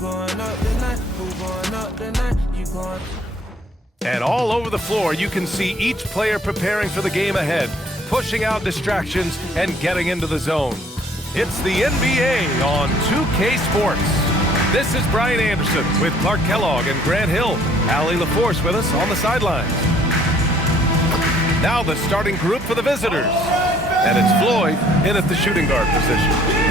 going up tonight? Who going up tonight? You going... And all over the floor, you can see each player preparing for the game ahead, pushing out distractions and getting into the zone. It's the NBA on 2K Sports. This is Brian Anderson with Clark Kellogg and Grant Hill. Allie LaForce with us on the sidelines. Now the starting group for the visitors. And it's Floyd in at the shooting guard position.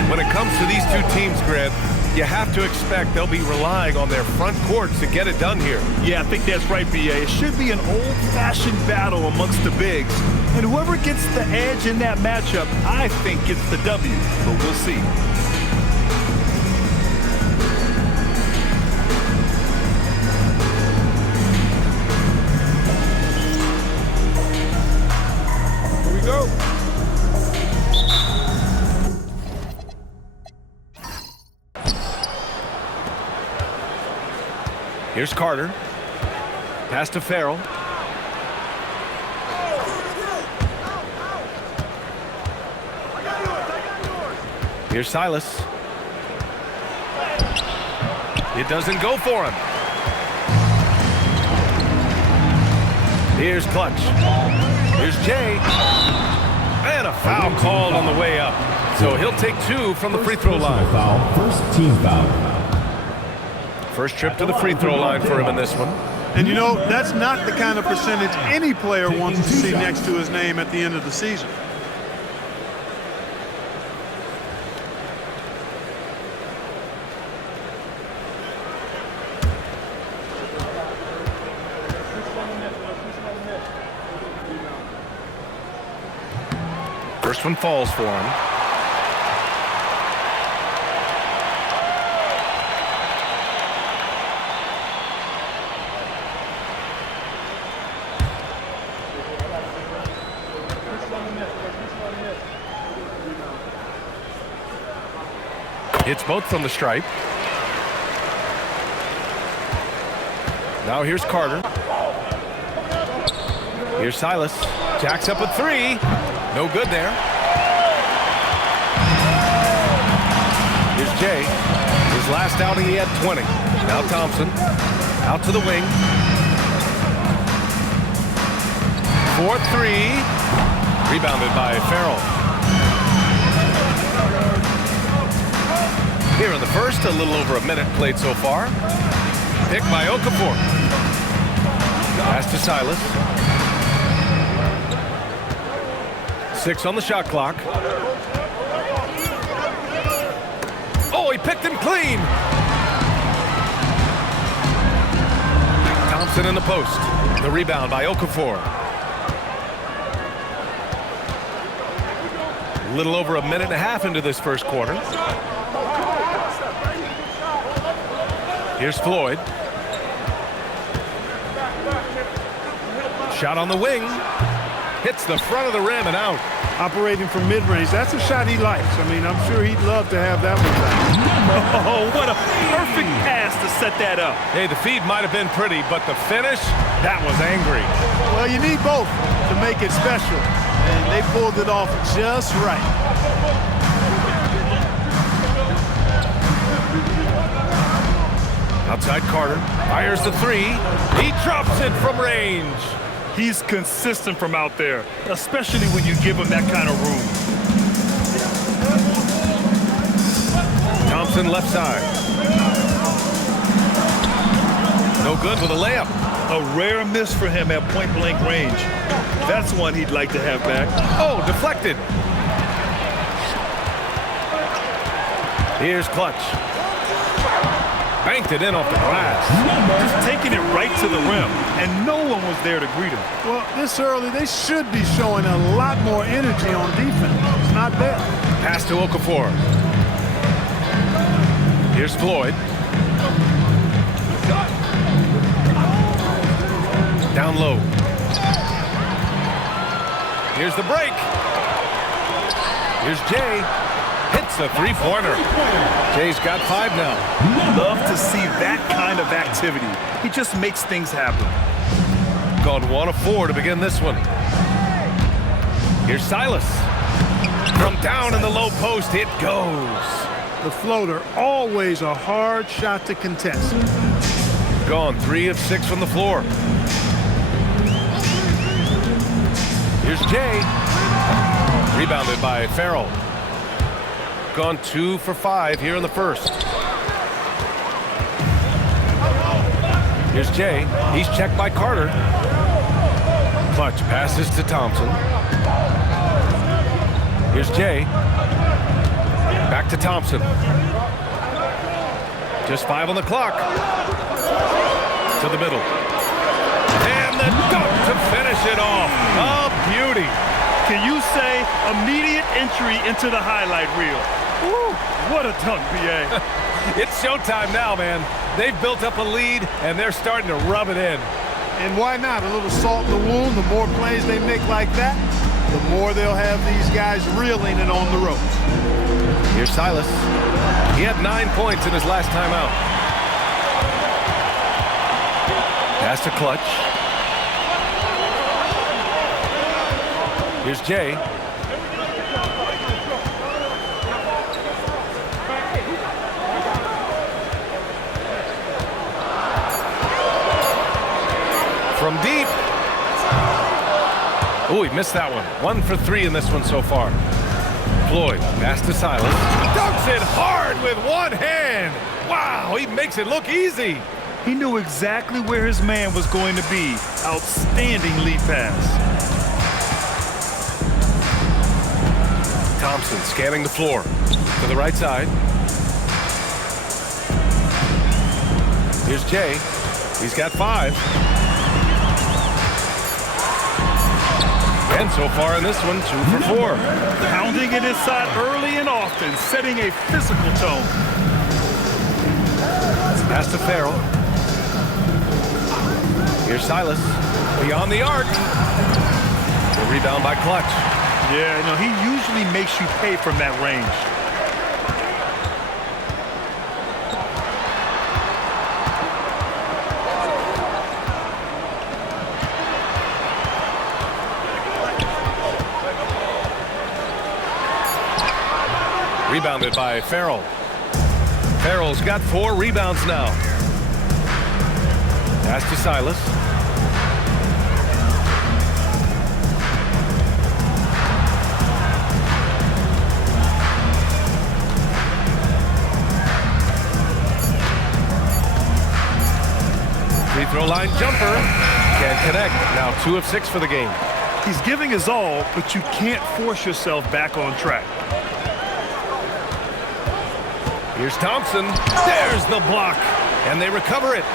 When it comes to these two teams, Grant, you have to expect they'll be relying on their front courts to get it done here. Yeah, I think that's right, B.A. It should be an old-fashioned battle amongst the bigs. And whoever gets the edge in that matchup, I think gets the W. But we'll see. Here we go. Here's Carter. Pass to Farrell. Here's Silas. It doesn't go for him. Here's Clutch. Here's Jay. And a foul called on the way up. So he'll take two from the free throw line. First team foul. First trip to the free throw line for him in this one. And you know, that's not the kind of percentage any player wants to see next to his name at the end of the season. First one falls for him. Hits both from the stripe. Now here's Carter. Here's Silas. Jacks up a three. No good there. Here's Jay. His last outing he had 20. Now Thompson. Out to the wing. 4-3. Rebounded by Farrell. Here in the first, a little over a minute played so far. Picked by Okafor. Pass to Silas. 6 on the shot clock. Oh, he picked him clean. Thompson in the post. The rebound by Okafor. A little over a minute and a half into this first quarter. Here's Floyd. Shot on the wing. Hits the front of the rim and out. Operating from mid-range, that's a shot he likes. I mean, I'm sure he'd love to have that one back. Oh, what a perfect pass to set that up. Hey, the feed might have been pretty, but the finish, that was angry. Well, you need both to make it special, and they pulled it off just right. Outside Carter, fires the three. He drops it from range. He's consistent from out there, especially when you give him that kind of room. Thompson left side. No good with a layup. A rare miss for him at point-blank range. That's one he'd like to have back. Oh, deflected. Here's Clutch. Banked it in off the glass. Just taking it right to the rim, and no one was there to greet him. Well, this early, they should be showing a lot more energy on defense. It's not bad. Pass to Okafor. Here's Floyd. Down low. Here's the break. Here's Jay. Hits the three-pointer. Jay's got 5 now. Love to see that kind of activity. He just makes things happen. Gone 1 of 4 to begin this one. Here's Silas. From down in the low post, it goes. The floater, always a hard shot to contest. Gone 3 of 6 from the floor. Here's Jay. Rebounded by Farrell. Gone 2 for 5 here in the first. Here's Jay. He's checked by Carter. Clutch passes to Thompson. Here's Jay. Back to Thompson. Just 5 on the clock. To the middle. And the dunk to finish it off. A beauty. Can you say immediate entry into the highlight reel? Woo, what a dunk, BA. It's showtime now, man. They've built up a lead, and they're starting to rub it in. And why not? A little salt in the wound. The more plays they make like that, the more they'll have these guys reeling it on the ropes. Here's Silas. He had 9 points in his last time out. Pass to Clutch. Here's Jay. From deep. Oh, he missed that one. 1 for 3 in this one so far. Floyd, pass to Silas. Dunks it hard with one hand. Wow, he makes it look easy. He knew exactly where his man was going to be. Outstanding lead pass. Thompson scanning the floor to the right side. Here's Jay. He's got 5. And so far in this one, 2 for 4. Pounding it inside early and often, setting a physical tone. Pass to Farrell. Here's Silas. Beyond the arc. The rebound by Clutch. Yeah, no, he usually makes you pay from that range. Rebounded by Farrell. Farrell's got 4 rebounds now. Pass to Silas. Free throw line jumper. Can't connect. Now 2 of 6 for the game. He's giving his all, but you can't force yourself back on track. Here's Thompson. There's the block. And they recover it.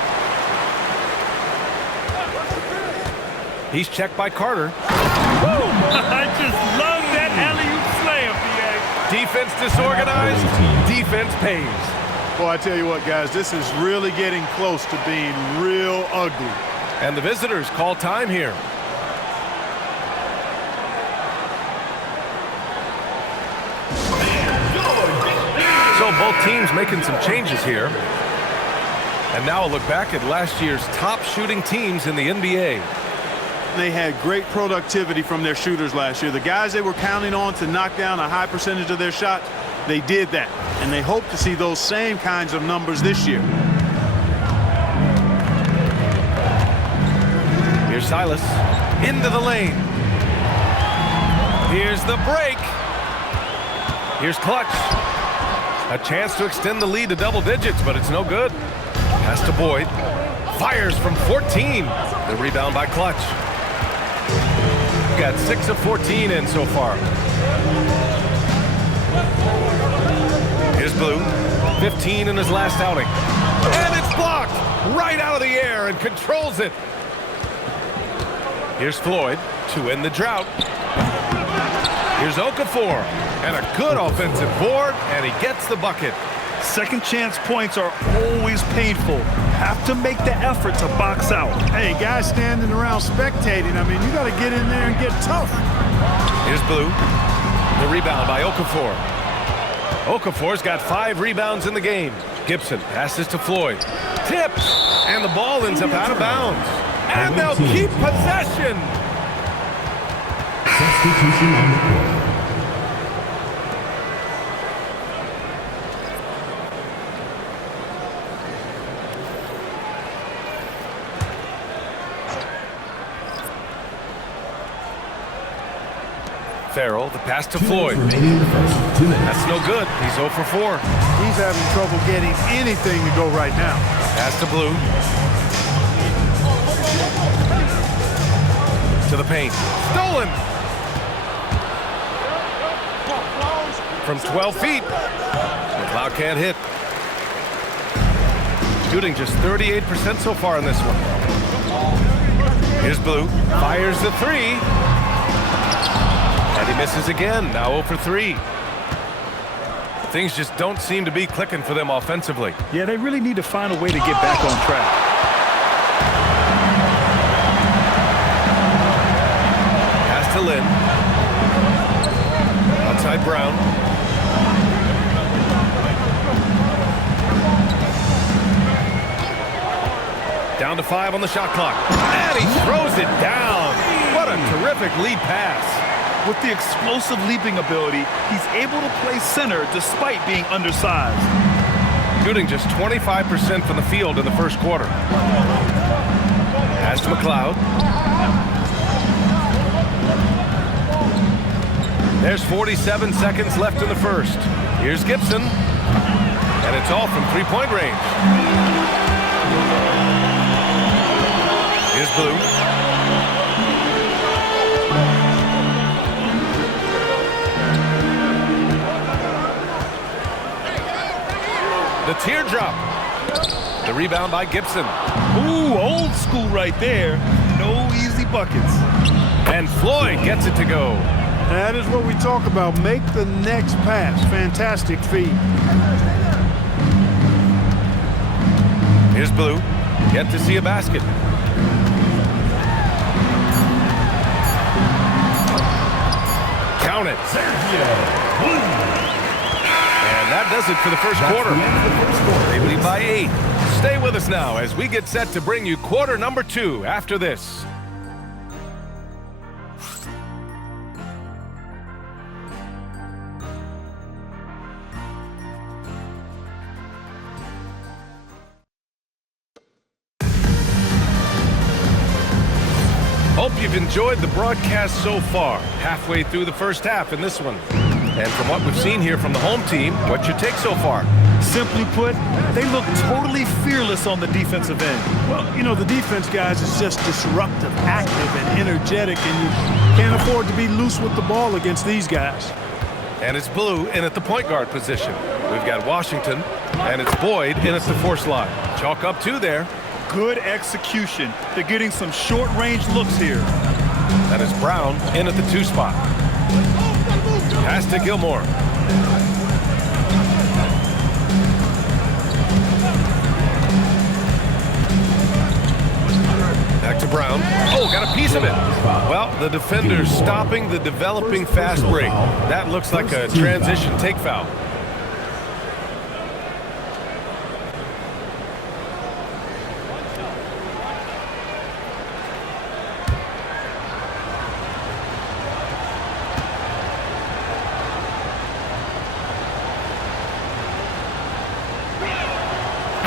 He's checked by Carter. I just love that alley-oop slam, BA. Defense disorganized. Defense pays. Well, I tell you what, guys, this is really getting close to being real ugly. And the visitors call time here. So both teams making some changes here. And now a look back at last year's top shooting teams in the NBA. They had great productivity from their shooters last year. The guys they were counting on to knock down a high percentage of their shots, they did that. And they hope to see those same kinds of numbers this year. Here's Silas. Into the lane. Here's the break. Here's Clutch. A chance to extend the lead to double digits, but it's no good. Pass to Boyd. Fires from 14. The rebound by Clutch. Got 6 of 14 in so far. Here's Blue. 15 in his last outing. And it's blocked right out of the air and controls it. Here's Floyd to end the drought. Here's Okafor. And a good offensive board, and he gets the bucket. Second chance points are always painful. Have to make the effort to box out. Hey, guys standing around spectating, I mean, you got to get in there and get tough. Here's Blue. The rebound by Okafor. Okafor's got 5 rebounds in the game. Gibson passes to Floyd. Tips, and the ball ends up out of bounds. And they'll keep possession. Substitution on the court. Farrell, the pass to 2 Floyd. minutes remaining in the first. 2 minutes. That's no good. He's 0 for 4. He's having trouble getting anything to go right now. Pass to Blue. To the paint. Stolen! From 12 feet. McLeod can't hit. Shooting just 38% so far in this one. Here's Blue. Fires the 3. And he misses again. Now 0 for 3. Things just don't seem to be clicking for them offensively. Yeah, they really need to find a way to get back on track. Pass to Lynn. Outside Brown. Down to 5 on the shot clock. And he throws it down. What a terrific lead pass. With the explosive leaping ability, he's able to play center despite being undersized. Shooting just 25% from the field in the first quarter. Pass to McLeod. There's 47 seconds left in the first. Here's Gibson. And it's all from three-point range. Here's Blue. The teardrop. The rebound by Gibson. Ooh, old school right there. No easy buckets. And Floyd gets it to go. That is what we talk about. Make the next pass. Fantastic feed. Here's Blue. Yet to see a basket. Count it. And that does it for the first quarter. They lead by 8. Stay with us now as we get set to bring you quarter number 2 after this. Hope you've enjoyed the broadcast so far. Halfway through the first half in this one. And from what we've seen here from the home team, what's your take so far? Simply put, they look totally fearless on the defensive end. Well, you know, the defense, guys, is just disruptive, active, and energetic, and you can't afford to be loose with the ball against these guys. And it's Blue in at the point guard position. We've got Washington, and it's Boyd in at the 4 slot. Chalk up 2 there. Good execution. They're getting some short-range looks here. And it's Brown in at the 2 spot. Pass to Gilmore. Back to Brown. Oh, got a piece of it. Well, the defender's stopping the developing fast break. That looks like a transition take foul.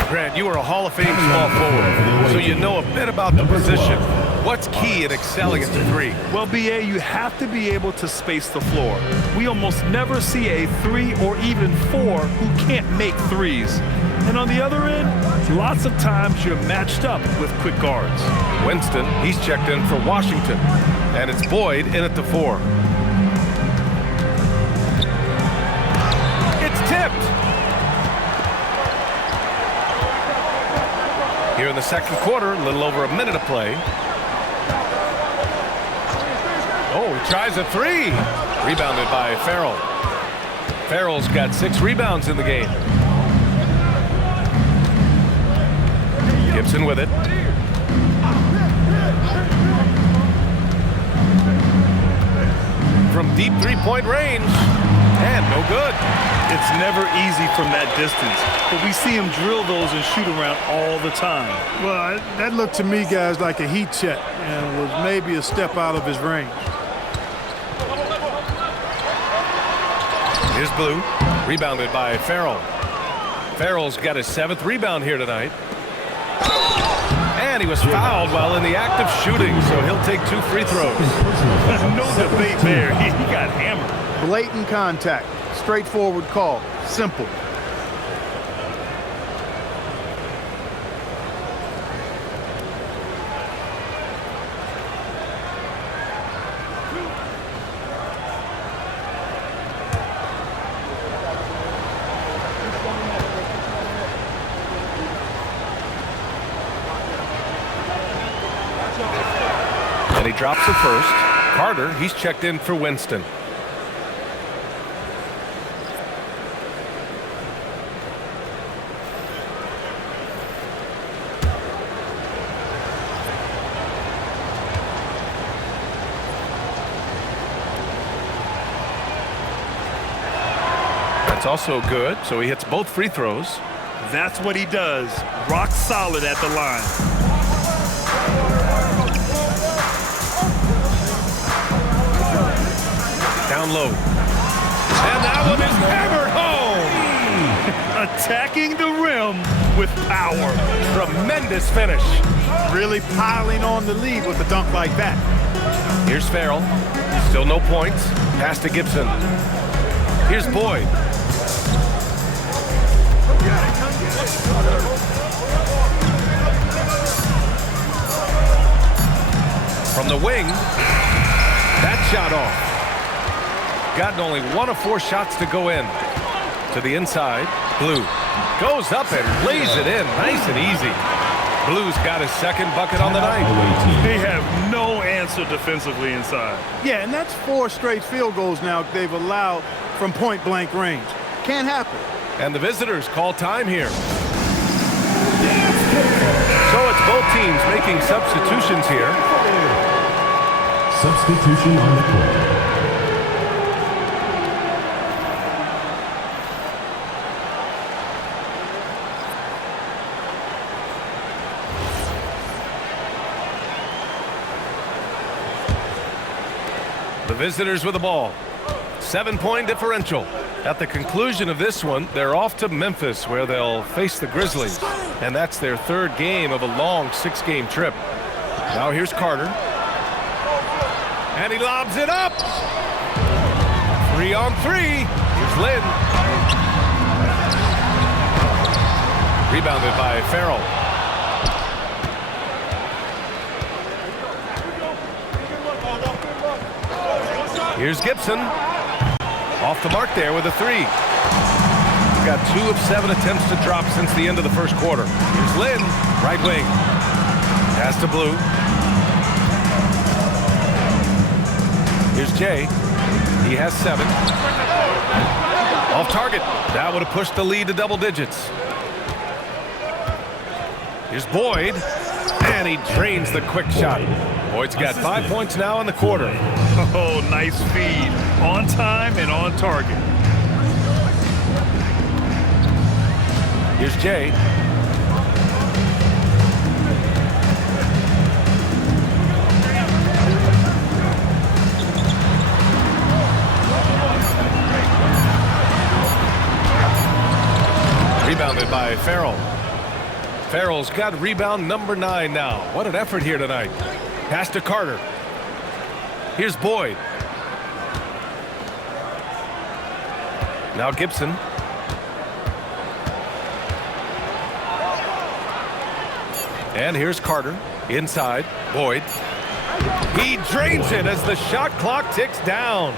Grant, you are a Hall of Fame small forward, so you know a bit about the position. What's key in excelling at the 3? Well, B.A., you have to be able to space the floor. We almost never see a 3 or even 4 who can't make threes. And on the other end, lots of times you're matched up with quick guards. Winston, he's checked in for Washington. And it's Boyd in at the 4. It's tipped. Here in the second quarter, a little over a minute of play. Oh, he tries a 3. Rebounded by Farrell. Farrell's got 6 rebounds in the game. Gibson with it. From deep 3-point range. And no good. It's never easy from that distance, but we see him drill those and shoot around all the time. Well, that looked to me, guys, like a heat check and was maybe a step out of his range. Here's Blue, rebounded by Farrell. Farrell's got his 7th rebound here tonight. And he was fouled while in the act of shooting, so he'll take 2 free throws. No debate there. He got hammered. Blatant contact. Straightforward call. Simple. And he drops the first. Carter, he's checked in for Winston. That's also good, so he hits both free throws. That's what he does. Rock solid at the line. Down low. And that one is hammered home. Attacking the rim with power. Tremendous finish. Really piling on the lead with a dunk like that. Here's Farrell. Still no points. Pass to Gibson. Here's Boyd. From the wing. That shot off. Gotten only 1 of 4 shots to go in. To the inside. Blue goes up and lays it in. Nice and easy. Blue's got his second bucket on the night. They have no answer defensively inside. Yeah, and that's 4 straight field goals now they've allowed from point-blank range. Can't happen. And the visitors call time here. So it's both teams making substitutions here. Substitution on the court. The visitors with the ball. 7-point differential. At the conclusion of this one, they're off to Memphis, where they'll face the Grizzlies. And that's their 3rd game of a long 6-game trip. Now here's Carter. And he lobs it up. 3 on 3. Here's Lynn. Rebounded by Farrell. Here's Gibson. Off the mark there with a 3. He's got 2 of 7 attempts to drop since the end of the first quarter. Here's Lynn, right wing. Pass to Blue. Here's Jay. He has 7. Off target. That would have pushed the lead to double digits. Here's Boyd. And he drains the quick shot. Boyd's got 5 points now in the quarter. Oh, nice feed. On time and on target. Here's Jay. Rebounded by Farrell. Farrell's got rebound number 9 now. What an effort here tonight. Pass to Carter. Here's Boyd. Now Gibson. And here's Carter. Inside. Boyd. He drains it as the shot clock ticks down.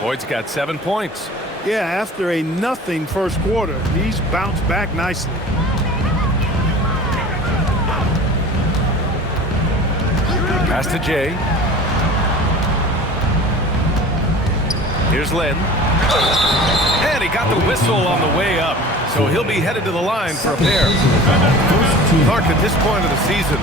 Boyd's got 7 points. Yeah, after a nothing first quarter, he's bounced back nicely. Pass to Jay. Here's Lynn. And he got the whistle on the way up. So he'll be headed to the line for a pair. Clark, at this point of the season,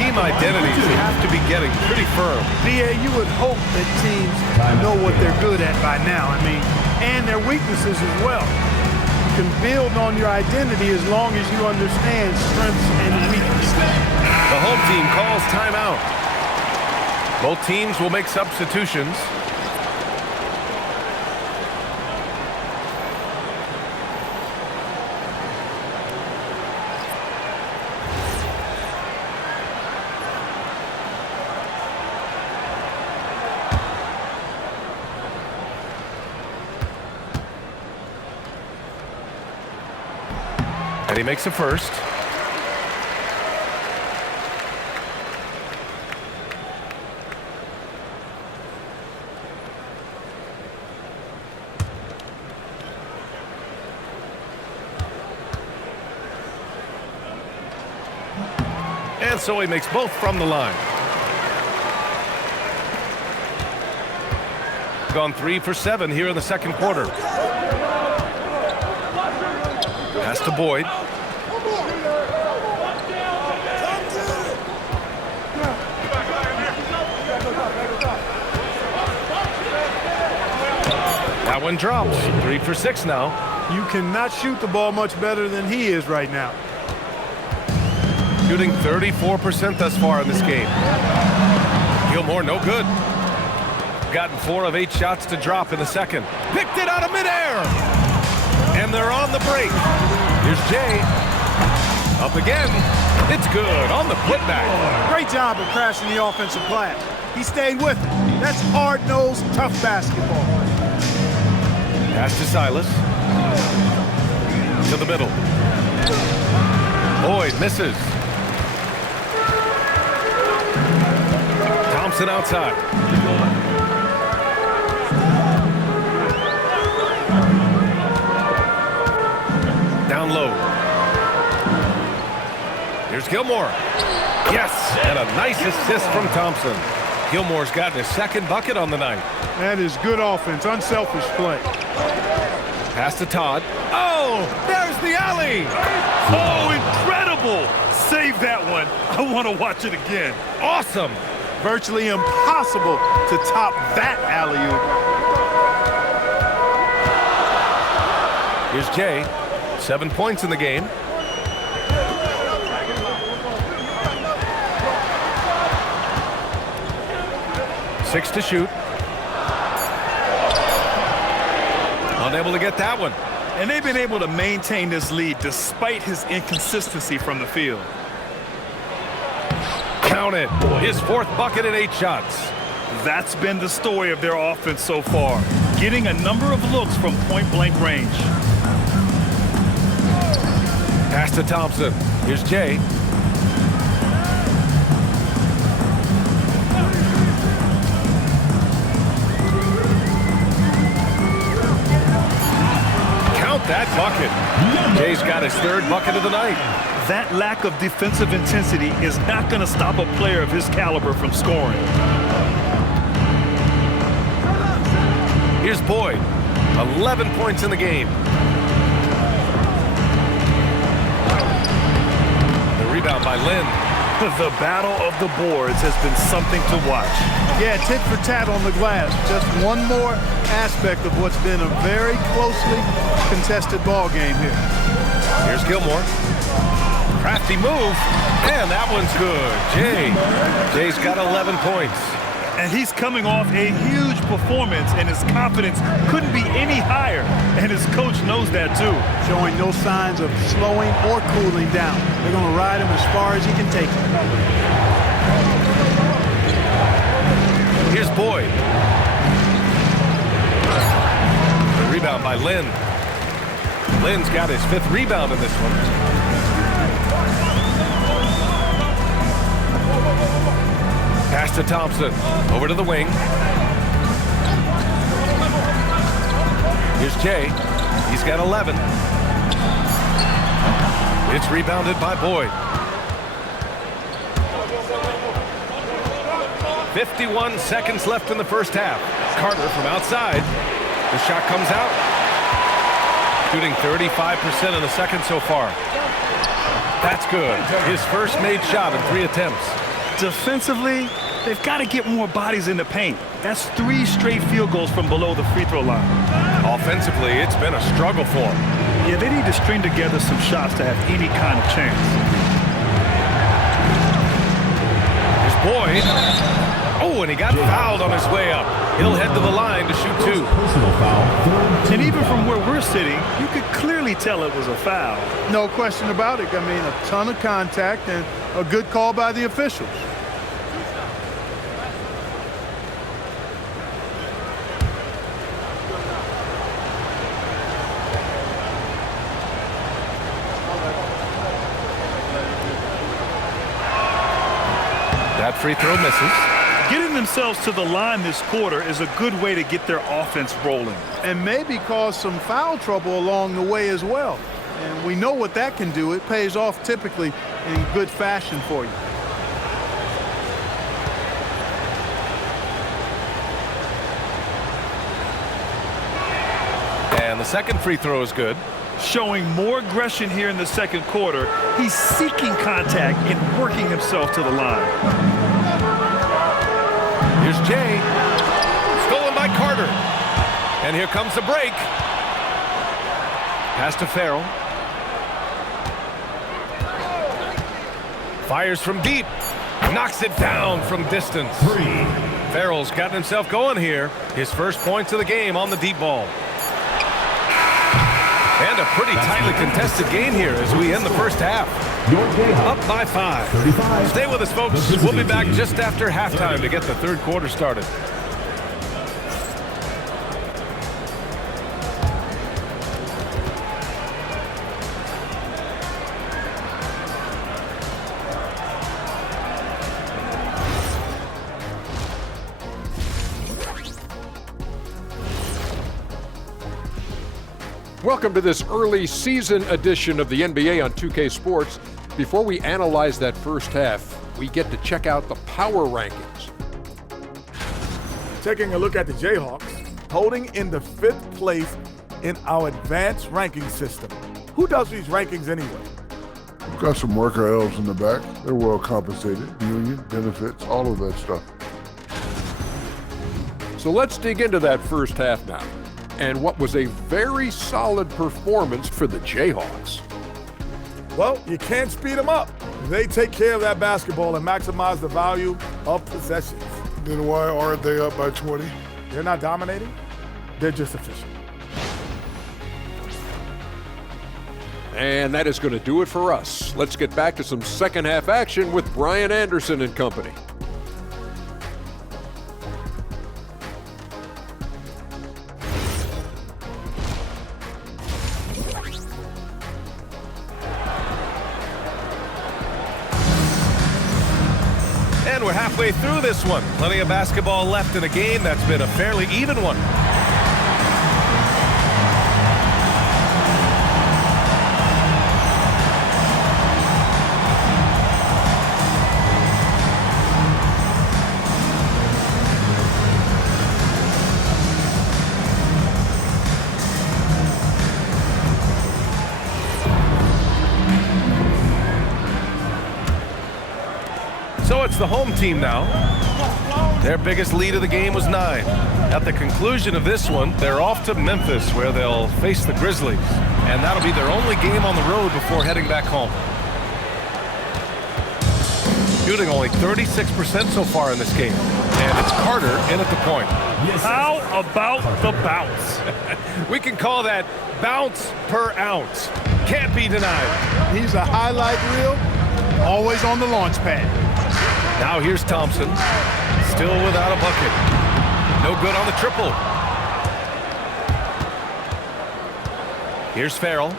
team identities have to be getting pretty firm. BA, you would hope that teams know what they're good at by now. I mean, and their weaknesses as well. You can build on your identity as long as you understand strengths and weaknesses. The home team calls timeout. Both teams will make substitutions. And he makes a first. And so he makes both from the line. Gone 3 for 7 here in the second quarter. Pass to Boyd. That one drops. 3 for 6 now. You cannot shoot the ball much better than he is right now. Shooting 34% thus far in this game. Gilmore, no good. Gotten 4 of 8 shots to drop in the second. Picked it out of midair. And they're on the break. Here's Jay. Up again. It's good on the putback. Great job of crashing the offensive glass. He stayed with it. That's hard-nosed, tough basketball. Pass to Silas. To the middle. Boyd misses. Thompson outside. Down low. Here's Gilmore. Yes, and a nice assist from Thompson. Gilmore's gotten his second bucket on the night. That is good offense, unselfish play. Pass to Todd. Oh, there's the alley. Oh, incredible! Save that one. I want to watch it again. Awesome. Virtually impossible to top that alley-oop. Here's Jay. 7 points in the game. Six to shoot. Unable to get that one. And they've been able to maintain this lead despite his inconsistency from the field. Count it. His 4th bucket in 8 shots. That's been the story of their offense so far, getting a number of looks from point-blank range. Pass to Thompson. Here's Jay. Count that bucket. Jay's got his 3rd bucket of the night. That lack of defensive intensity is not going to stop a player of his caliber from scoring. Here's Boyd. 11 points in the game. The rebound by Lynn. The battle of the boards has been something to watch. Yeah, tit for tat on the glass. Just one more aspect of what's been a very closely contested ball game here. Here's Gilmore. Crafty move, and that one's good. Jay's got 11 points. And he's coming off a huge performance, and his confidence couldn't be any higher. And his coach knows that, too. Showing no signs of slowing or cooling down. They're going to ride him as far as he can take it. Here's Boyd. The rebound by Lynn. Lynn's got his 5th rebound in this one. Pass to Thompson. Over to the wing. Here's Jay. He's got 11. It's rebounded by Boyd. 51 seconds left in the first half. Carter from outside. The shot comes out. Shooting 35% in the second so far. That's good. His first made shot in 3 attempts. Defensively, they've got to get more bodies in the paint. That's 3 straight field goals from below the free throw line. Offensively, it's been a struggle for them. Yeah, they need to string together some shots to have any kind of chance. Here's Boyd. Oh, and he got fouled on his way up. He'll head to the line to shoot 2. Personal foul. And even from where we're sitting, you could clearly tell it was a foul. No question about it. I mean, a ton of contact and a good call by the officials. That free throw misses. Getting themselves to the line this quarter is a good way to get their offense rolling. And maybe cause some foul trouble along the way as well. And we know what that can do. It pays off typically in good fashion for you. And the second free throw is good. Showing more aggression here in the second quarter. He's seeking contact and working himself to the line. Here's Jay. Stolen by Carter. And here comes the break. Pass to Farrell. Fires from deep. Knocks it down from distance. Farrell's gotten himself going here. His first points of the game on the deep ball. And a pretty tightly contested game here as we end the first half. Up by 5. Stay with us, folks. We'll be back just after halftime to get the third quarter started. Welcome to this early season edition of the NBA on 2K Sports. Before we analyze that first half, we get to check out the power rankings. Taking a look at the Jayhawks, holding in the 5th place in our advanced ranking system. Who does these rankings anyway? We've got some worker elves in the back. They're well compensated, union, benefits, all of that stuff. So let's dig into that first half now, and what was a very solid performance for the Jayhawks. Well, you can't speed them up. They take care of that basketball and maximize the value of possessions. Then why aren't they up by 20? They're not dominating. They're just efficient. And that is going to do it for us. Let's get back to some second half action with Brian Anderson and company. And we're halfway through this one. Plenty of basketball left in a game that's been a fairly even one. So it's the home team now. Their biggest lead of the game was 9. At the conclusion of this one, they're off to Memphis, where they'll face the Grizzlies. And that'll be their only game on the road before heading back home. Shooting only 36% so far in this game. And it's Carter in at the point. How about the bounce? We can call that bounce per ounce. Can't be denied. He's a highlight reel, always on the launch pad. Now here's Thompson, still without a bucket. No good on the triple. Here's Farrell.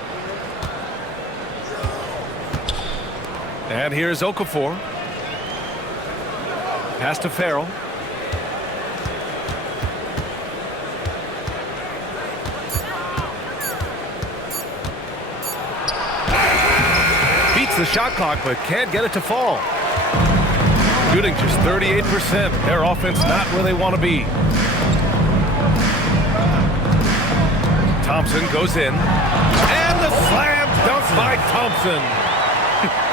And here's Okafor. Pass to Farrell. Beats the shot clock, but can't get it to fall. Shooting just 38%. Their offense not where they want to be. Thompson goes in. And the slam dunk by Thompson.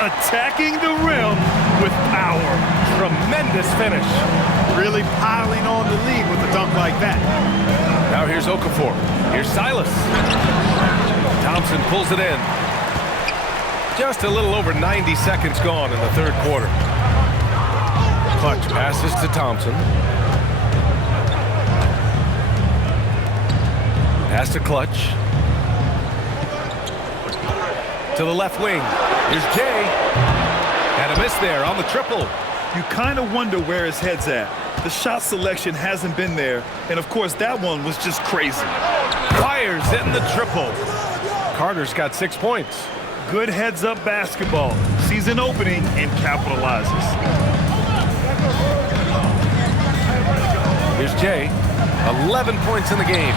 Attacking the rim with power. Tremendous finish. Really piling on the lead with a dunk like that. Now here's Okafor. Here's Silas. Thompson pulls it in. Just a little over 90 seconds gone in the third quarter. Clutch passes to Thompson. Pass to Clutch. To the left wing. Here's Jay. And a miss there on the triple. You kind of wonder where his head's at. The shot selection hasn't been there. And, of course, that one was just crazy. Fires in the triple. Carter's got 6 points. Good heads-up basketball. Sees an opening and capitalizes. Here's Jay. 11 points in the game.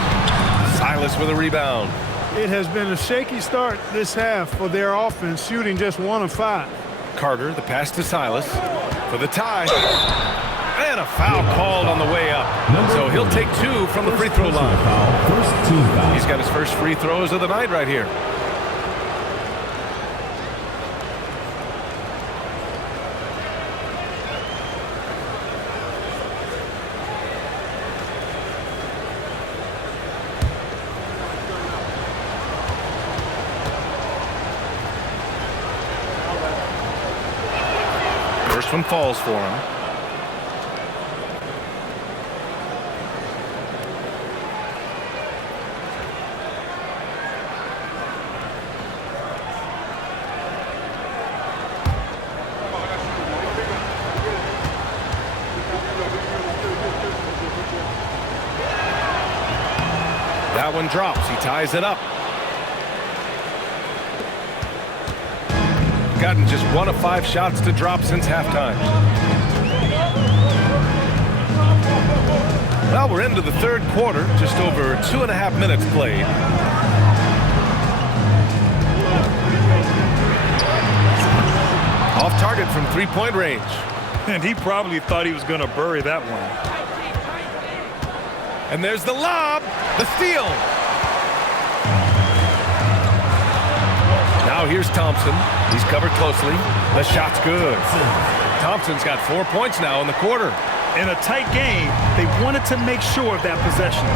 Silas with a rebound. It has been a shaky start this half for their offense, shooting just 1 of 5. Carter, the pass to Silas for the tie. And a foul called on the way up. So he'll take 2 from the free throw line. First team foul. He's got his first free throws of the night right here. First one falls for him. That one drops. He ties it up. Gotten just 1 of 5 shots to drop since halftime. Well, we're into the third quarter, just over 2.5 minutes played. Off target from 3-point range. And he probably thought he was going to bury that one. And there's the lob, the steal. Now here's Thompson. He's covered closely. The shot's good. Thompson's got 4 points now in the quarter. In a tight game, they wanted to make sure of that possession.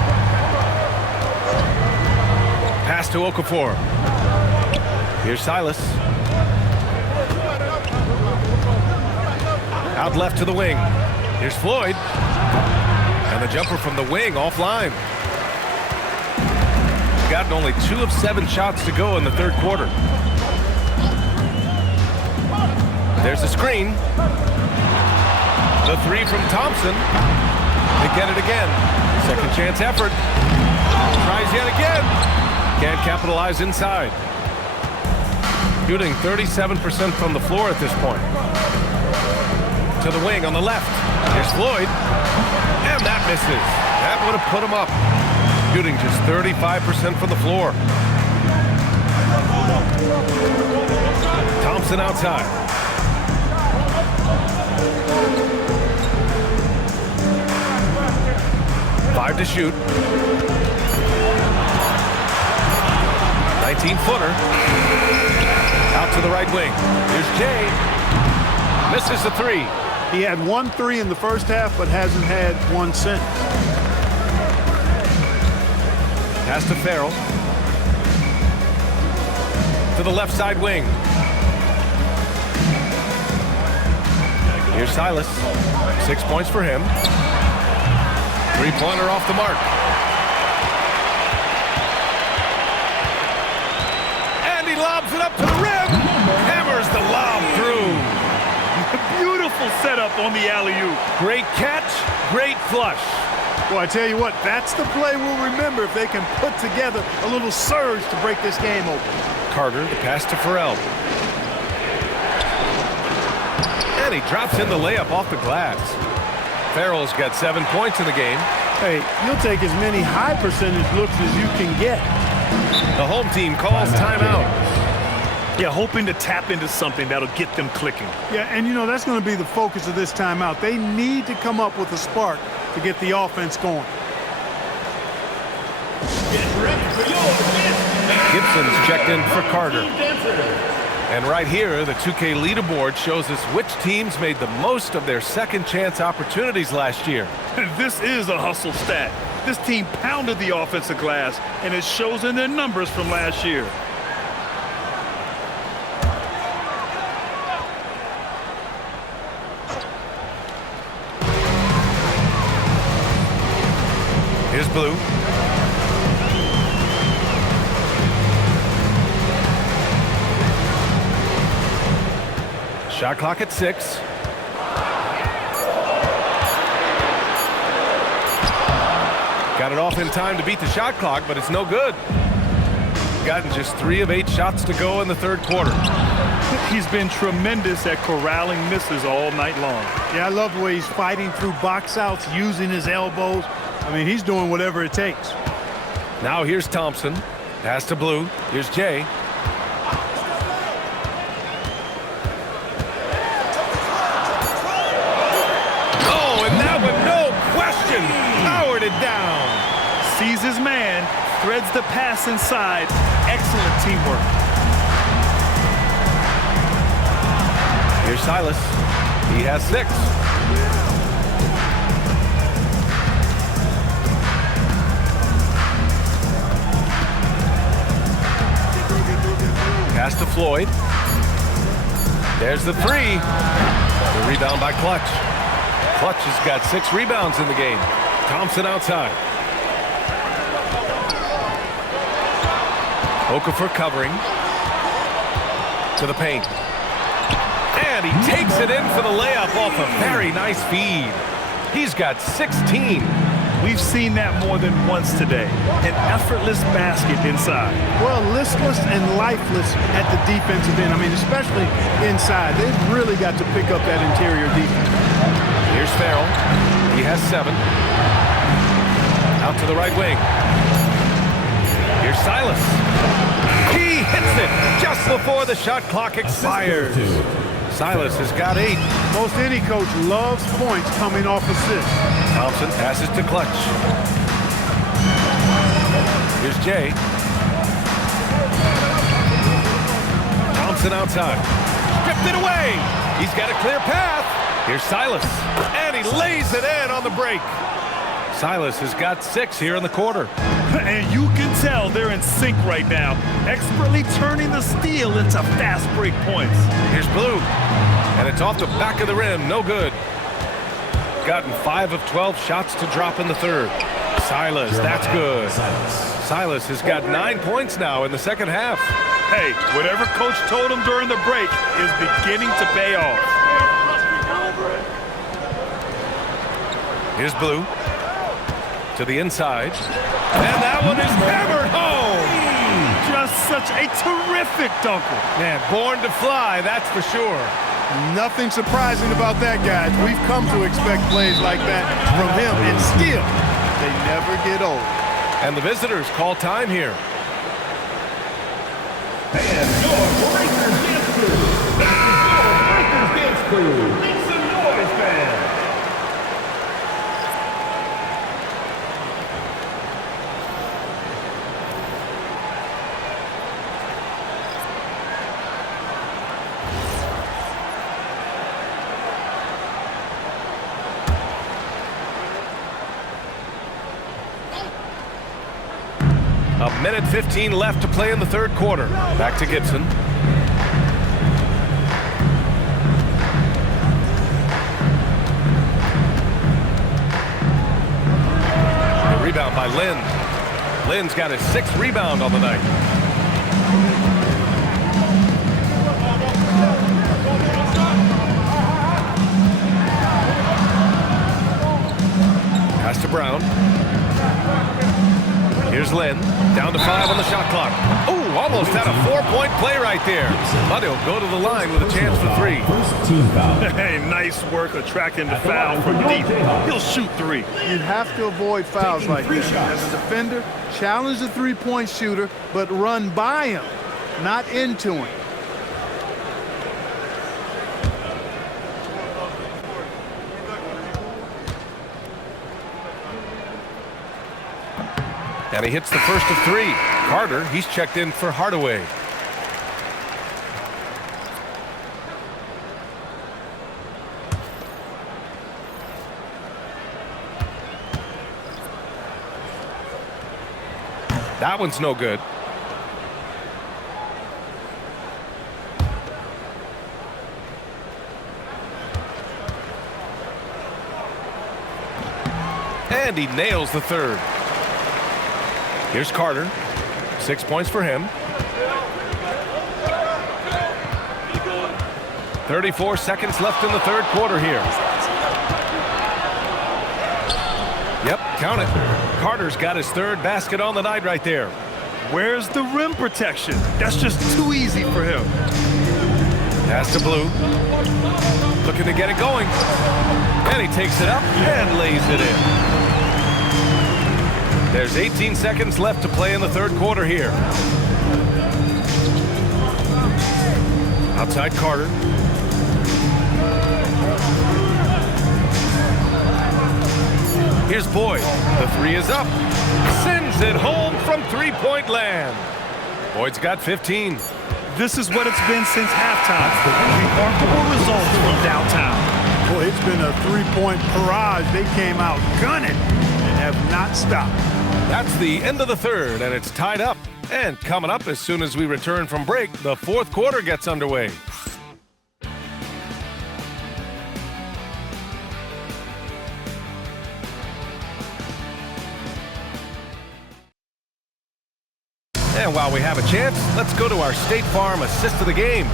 Pass to Okafor. Here's Silas. Out left to the wing. Here's Floyd. And the jumper from the wing offline. Gotten only 2 of 7 shots to go in the third quarter. There's the screen. The 3 from Thompson. They get it again. Second chance effort. Tries yet again. Can't capitalize inside. Shooting 37% from the floor at this point. To the wing on the left. Here's Floyd. And that misses. That would have put him up. Shooting just 35% from the floor. Thompson outside. Five to shoot. 19-footer. Out to the right wing. Here's Jay. Misses the 3. He had 1 3 in the first half, but hasn't had one since. Pass to Farrell. To the left side wing. Here's Silas. 6 points for him. 3-pointer off the mark. And he lobs it up to the rim. Hammers the lob through. Beautiful setup on the alley-oop. Great catch, great flush. Well, I tell you what, that's the play we'll remember if they can put together a little surge to break this game open. Carter, the pass to Farrell. And he drops in the layup off the glass. Farrell's got 7 points in the game. Hey, you'll take as many high percentage looks as you can get. The home team calls timeout. Yeah, hoping to tap into something that'll get them clicking. Yeah, and you know, that's going to be the focus of this timeout. They need to come up with a spark to get the offense going. Gibson's checked in for Carter. And right here, the 2K leaderboard shows us which teams made the most of their second chance opportunities last year. This is a hustle stat. This team pounded the offensive glass, and it shows in their numbers from last year. Here's Blue. Shot clock at 6. Got it off in time to beat the shot clock, but it's no good. Gotten just 3 of 8 shots to go in the third quarter. He's been tremendous at corralling misses all night long. Yeah, I love the way he's fighting through box outs, using his elbows. I mean, he's doing whatever it takes. Now here's Thompson. Pass to Blue. Here's Jay. Oh, and that one, no question, powered it down. Sees his man, threads the pass inside. Excellent teamwork. Here's Silas. He has 6. Pass to Floyd. There's the 3. The rebound by Clutch. Clutch has got 6 rebounds in the game. Thompson outside. Okafor covering. To the paint. And he takes it in for the layup off a very nice feed. He's got 16. We've seen that more than once today. An effortless basket inside. Well, listless and lifeless at the defensive end. I mean, especially inside. They've really got to pick up that interior defense. Here's Farrell. He has 7. Out to the right wing. Here's Silas. He hits it just before the shot clock expires. Silas has got 8. Most any coach loves points coming off assists. Thompson passes to Clutch. Here's Jay. Thompson outside. Stripped it away. He's got a clear path. Here's Silas. And he lays it in on the break. Silas has got 6 here in the quarter. And you can tell they're in sync right now, expertly turning the steal into fast break points. Here's Blue. And it's off the back of the rim. No good. Gotten 5 of 12 shots to drop in the third. Silas, that's good. Silas has got 9 points now in the second half. Hey, whatever coach told him during the break is beginning to pay off. Here's Blue. To the inside. And that one is hammered home. Just such a terrific dunker. Man, born to fly, that's for sure. Nothing surprising about that, guys. We've come to expect plays like that from him, and still, they never get old. And the visitors call time here. And your Rutgers dance crew. Rutgers dance crew. Make some noise, fans. A minute 15 left to play in the third quarter. Back to Gibson. A rebound by Lynn. Lynn's got his 6th rebound on the night. Pass to Brown. Here's Lynn, down to 5 on the shot clock. Oh, almost had a 4-point play right there. But he'll go to the line with a chance for 3. First team foul. Hey, nice work attracting the foul from deep. He'll shoot 3. You have to avoid fouls like that. As a defender, challenge the three-point shooter, but run by him, not into him. And he hits the first of 3. Carter, he's checked in for Hardaway. That one's no good. And he nails the third. Here's Carter. 6 points for him. 34 seconds left in the third quarter here. Yep, count it. Carter's got his 3rd basket on the night right there. Where's the rim protection? That's just too easy for him. Pass to Blue. Looking to get it going. And he takes it up and lays it in. There's 18 seconds left to play in the third quarter here. Outside Carter. Here's Boyd. The three is up. Sends it home from three-point land. Boyd's got 15. This is what it's been since halftime. Remarkable results from downtown. Boy, it's been a three-point barrage. They came out gunning and have not stopped. That's the end of the third, and it's tied up. And coming up as soon as we return from break, the fourth quarter gets underway. And while we have a chance, let's go to our State Farm assist of the game.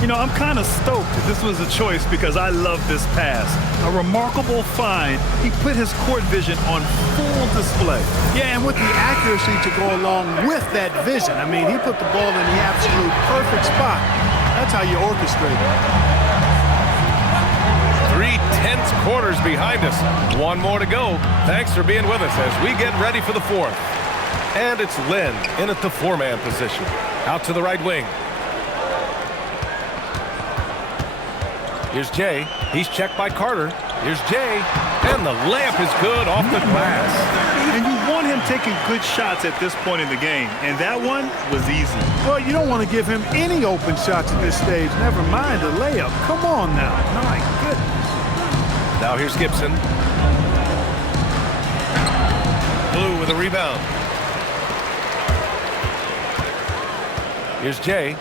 You know, I'm kind of stoked that this was a choice because I love this pass. A remarkable find. He put his court vision on full display. Yeah, and with the accuracy to go along with that vision. I mean, he put the ball in the absolute perfect spot. That's how you orchestrate it. 3 tense quarters behind us. One more to go. Thanks for being with us as we get ready for the fourth. And it's Lynn in at the four-man position. Out to the right wing. Here's Jay. He's checked by Carter. Here's Jay. And the layup is good off the glass. And you want him taking good shots at this point in the game. And that one was easy. Well, you don't want to give him any open shots at this stage. Never mind a layup. Come on now. My goodness. Now here's Gibson. Blue with a rebound. Here's Jay.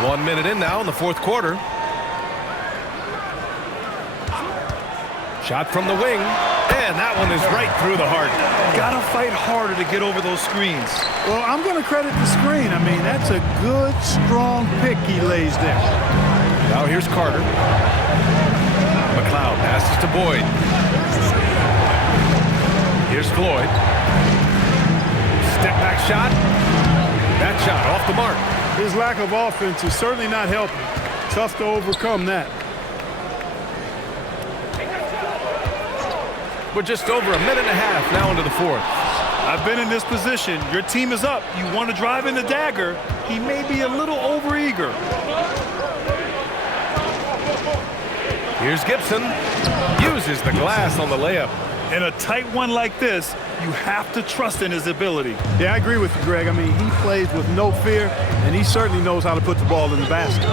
1 minute in now in the fourth quarter. Shot from the wing, and that one is right through the heart. Gotta fight harder to get over those screens. Well, I'm going to credit the screen. I mean, that's a good, strong pick he lays there. Now here's Carter. McLeod passes to Boyd. Here's Floyd. Step back shot. That shot off the mark. His lack of offense is certainly not helping. Tough to overcome that. We're just over a minute and a half now into the fourth. I've been in this position. Your team is up. You want to drive in the dagger. He may be a little overeager. Here's Gibson. Uses the glass on the layup. In a tight one like this, you have to trust in his ability. Yeah, I agree with you, Greg. I mean, he plays with no fear, and he certainly knows how to put the ball in the basket.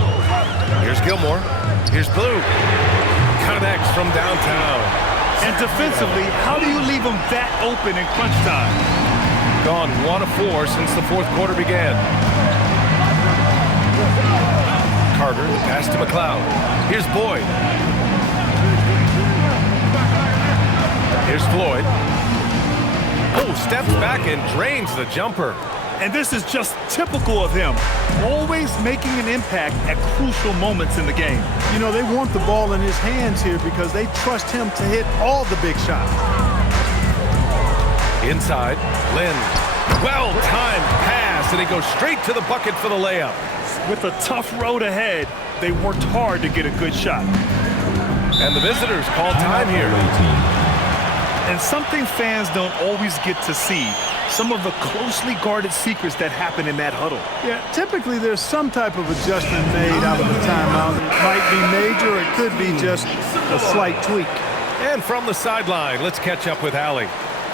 Here's Gilmore. Here's Blue. Connects from downtown. And defensively, how do you leave him that open in crunch time? Gone 1 of 4 since the fourth quarter began. Carter, pass to McLeod. Here's Boyd. Here's Floyd. Oh, steps back and drains the jumper. And this is just typical of him. Always making an impact at crucial moments in the game. You know, they want the ball in his hands here because they trust him to hit all the big shots. Inside, Lynn. Well-timed pass, and he goes straight to the bucket for the layup. With a tough road ahead, they worked hard to get a good shot. And the visitors call time here. And something fans don't always get to see, some of the closely guarded secrets that happen in that huddle. Yeah, typically there's some type of adjustment made out of a timeout. It might be major, it could be just a slight tweak. And from the sideline, let's catch up with Allie.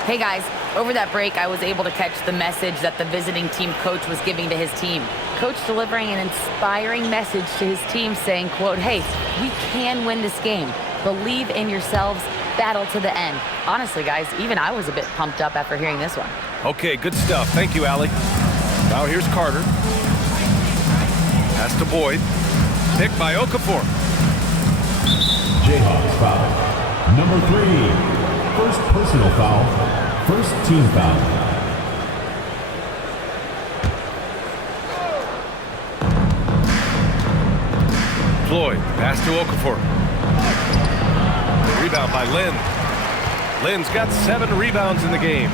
Hey guys, over that break, I was able to catch the message that the visiting team coach was giving to his team. Coach delivering an inspiring message to his team saying, quote, "Hey, we can win this game. Believe in yourselves. Battle to the end." Honestly, guys, even I was a bit pumped up after hearing this one. Okay, good stuff. Thank you, Allie. Now here's Carter. Pass to Boyd. Picked by Okafor. Jayhawks foul. Number 3. First personal foul. First team foul. Floyd. Pass to Okafor. Rebound by Lynn. Lynn's got 7 rebounds in the game.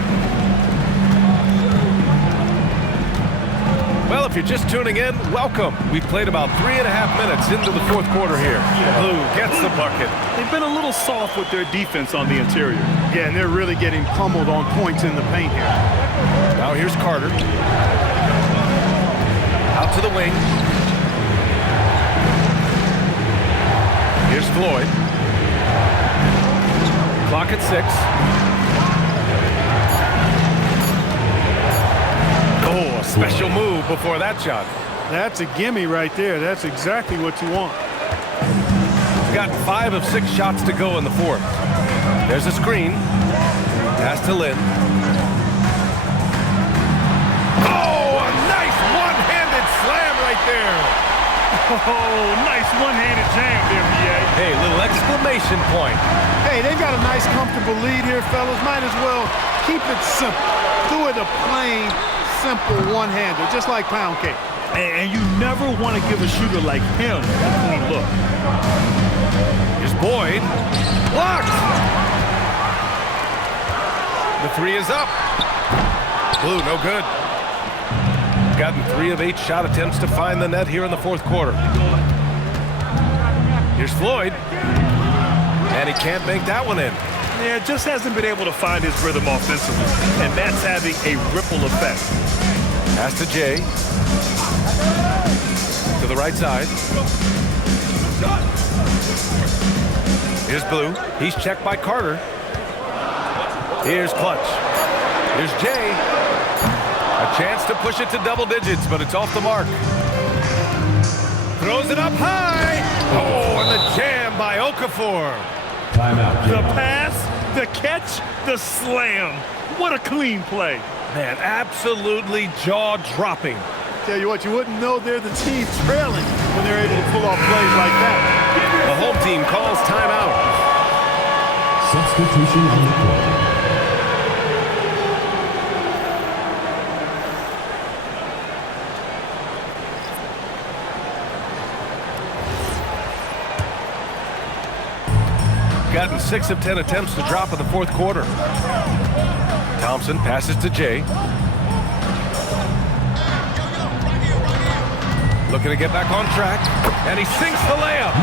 Well, Well, if you're just tuning in, welcome. We've played about 3.5 minutes into the fourth quarter here. Blue gets the bucket. They've been a little soft with their defense on the interior. Yeah, and they're really getting pummeled on points in the paint here. Now here's Carter. Out to the wing. Here's Floyd. Clock at 6. Oh, a special move before that shot. That's a gimme right there. That's exactly what you want. He's got 5 of 6 shots to go in the fourth. There's a screen. Pass to Lynn. Oh, a nice one-handed slam right there. Oh, nice one-handed jam there, B.A. Hey, little exclamation point. Hey, they've got a nice, comfortable lead here, fellas. Might as well keep it simple. Do it a plain, simple one-hander, just like pound cake. And you never want to give a shooter like him a clean look. Here's Boyd. Blocked. The 3 is up. Blue, no good. Gotten 3 of 8 shot attempts to find the net here in the fourth quarter. Here's Floyd. And he can't make that one in. Yeah, just hasn't been able to find his rhythm offensively. And that's having a ripple effect. Pass to Jay. To the right side. Here's Blue. He's checked by Carter. Here's Clutch. Here's Jay. A chance to push it to double digits, but it's off the mark. Throws it up high. Oh, and the jam by Okafor. Timeout. The pass, the catch, the slam. What a clean play. Man, absolutely jaw-dropping. Tell you what, you wouldn't know they're the team trailing when they're able to pull off plays like that. The home team calls timeout. Substitution on the court. Gotten 6 of 10 attempts to drop in the fourth quarter. Thompson passes to Jay. Looking to get back on track, and he sinks the layup.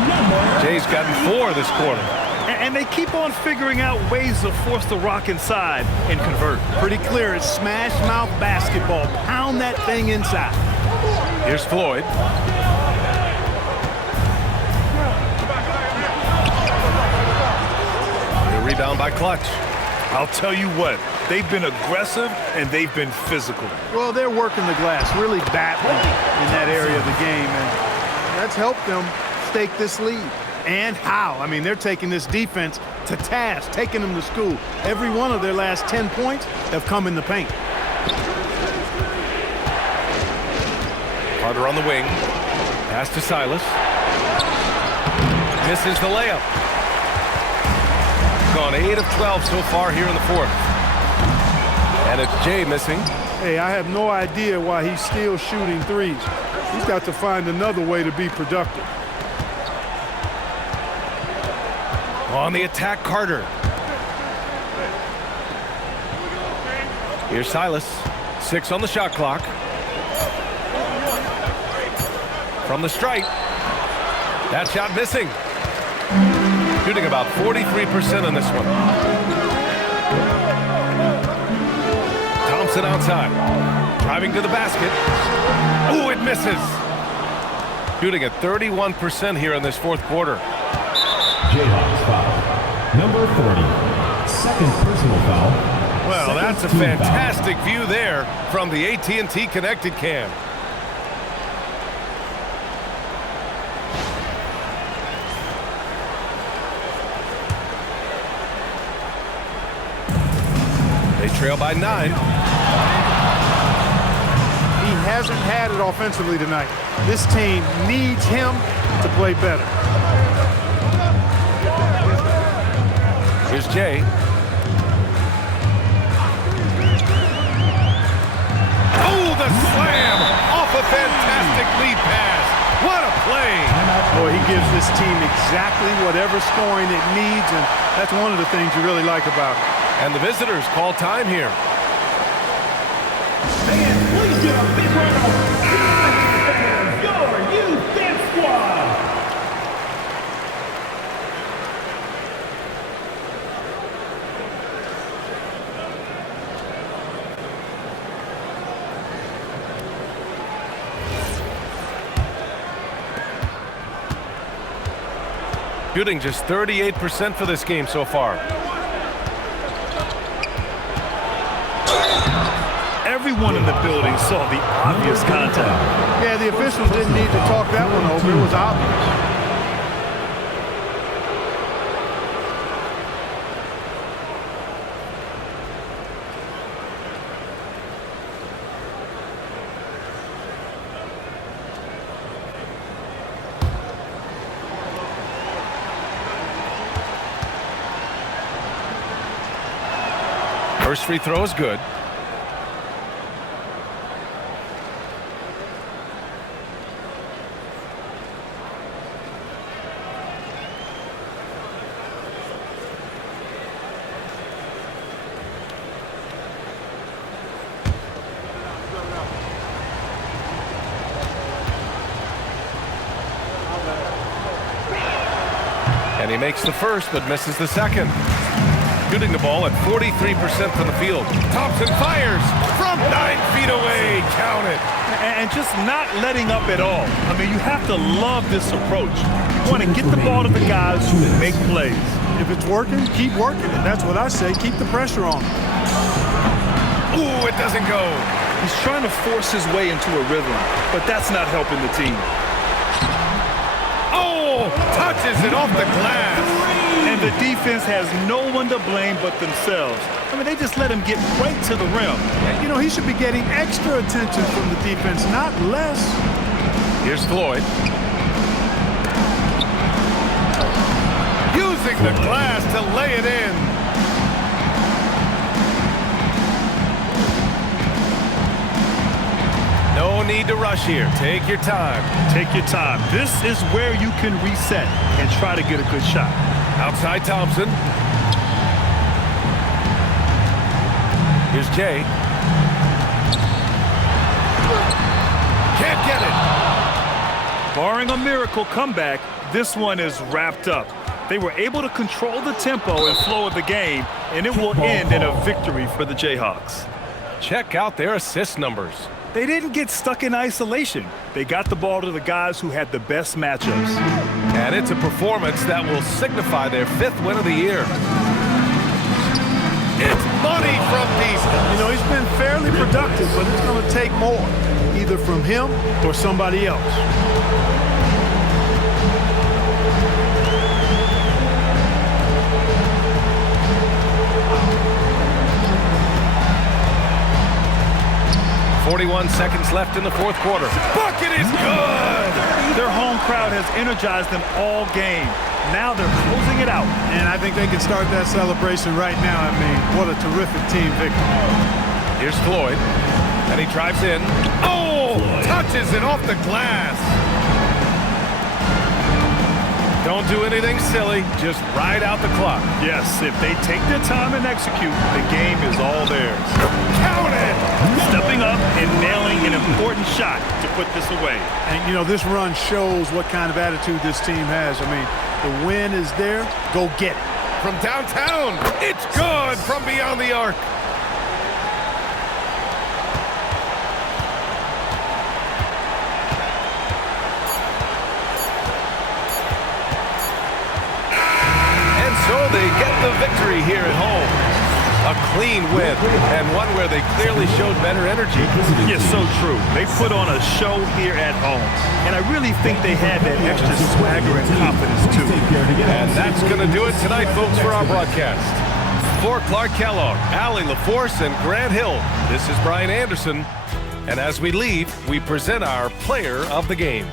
Jay's gotten 4 this quarter. And they keep on figuring out ways to force the rock inside and convert. Pretty clear, it's smash mouth basketball. Pound that thing inside. Here's Floyd. The rebound by Clutch. I'll tell you what, they've been aggressive and they've been physical. Well, they're working the glass, really battling in that area of the game, and that's helped them stake this lead. And how? I mean, they're taking this defense to task, taking them to school. Every one of their last 10 points have come in the paint. Carter on the wing. Pass to Silas. Misses the layup. Gone 8 of 12 so far here in the fourth. And it's Jay missing. Hey, I have no idea why he's still shooting threes. He's got to find another way to be productive. On the attack, Carter. Here's Silas. 6 on the shot clock. From the stripe. That shot missing. Shooting about 43% on this one. Thompson outside. Driving to the basket. Ooh, it misses. Shooting at 31% here in this fourth quarter. Jayhawks foul. Number 30. Second personal foul. Well, that's a fantastic view there from the AT&T Connected Cam. They trail by 9. He hasn't had it offensively tonight. This team needs him to play better. Here's Jay. Oh, the slam off a fantastic lead pass. What a play. Boy, he gives this team exactly whatever scoring it needs, and that's one of the things you really like about it. And the visitors call time here. Fans, please give a big round of applause. Shooting just 38% for this game so far. Everyone in the building saw the obvious contact. Yeah, the officials didn't need to talk that one over. It was obvious. First free throw is good. And he makes the first but misses the second. Shooting the ball at 43% from the field. Thompson fires from 9 feet away. Count it. And just not letting up at all. I mean, you have to love this approach. You want to get the ball to the guys who make plays. If it's working, keep working. And that's what I say. Keep the pressure on. Ooh, it doesn't go. He's trying to force his way into a rhythm, but that's not helping the team. Oh, touches it off the glass. And the defense has no one to blame but themselves. I mean, they just let him get right to the rim. You know, he should be getting extra attention from the defense, not less. Here's Floyd. Using the glass to lay it in. No need to rush here. Take your time. Take your time. This is where you can reset and try to get a good shot. Outside Thompson. Here's Jay. Can't get it. Barring a miracle comeback, this one is wrapped up. They were able to control the tempo and flow of the game, and it will end in a victory for the Jayhawks. Check out their assist numbers. They didn't get stuck in isolation. They got the ball to the guys who had the best matchups. And it's a performance that will signify their 5th win of the year. It's money from deep. You know, he's been fairly productive, but it's going to take more, either from him or somebody else. .41 seconds left in the 4th quarter. Bucket is good! Their home crowd has energized them all game. Now they're closing it out. And I think they can start that celebration right now. I mean, what a terrific team victory. Here's Floyd. And he drives in. Oh! Touches it off the glass. Don't do anything silly. Just ride out the clock. Yes, if they take their time and execute, the game is all theirs. Count it! Stepping up and nailing an important shot to put this away. And, you know, this run shows what kind of attitude this team has. I mean, the win is there. Go get it. From downtown, it's good from beyond the arc. So they get the victory here at home. A clean win, and one where they clearly showed better energy. Yes, so true. They put on a show here at home. And I really think they had that extra swagger and confidence, too. And that's going to do it tonight, folks, for our broadcast. For Clark Kellogg, Allie LaForce, and Grant Hill, this is Brian Anderson. And as we leave, we present our player of the game.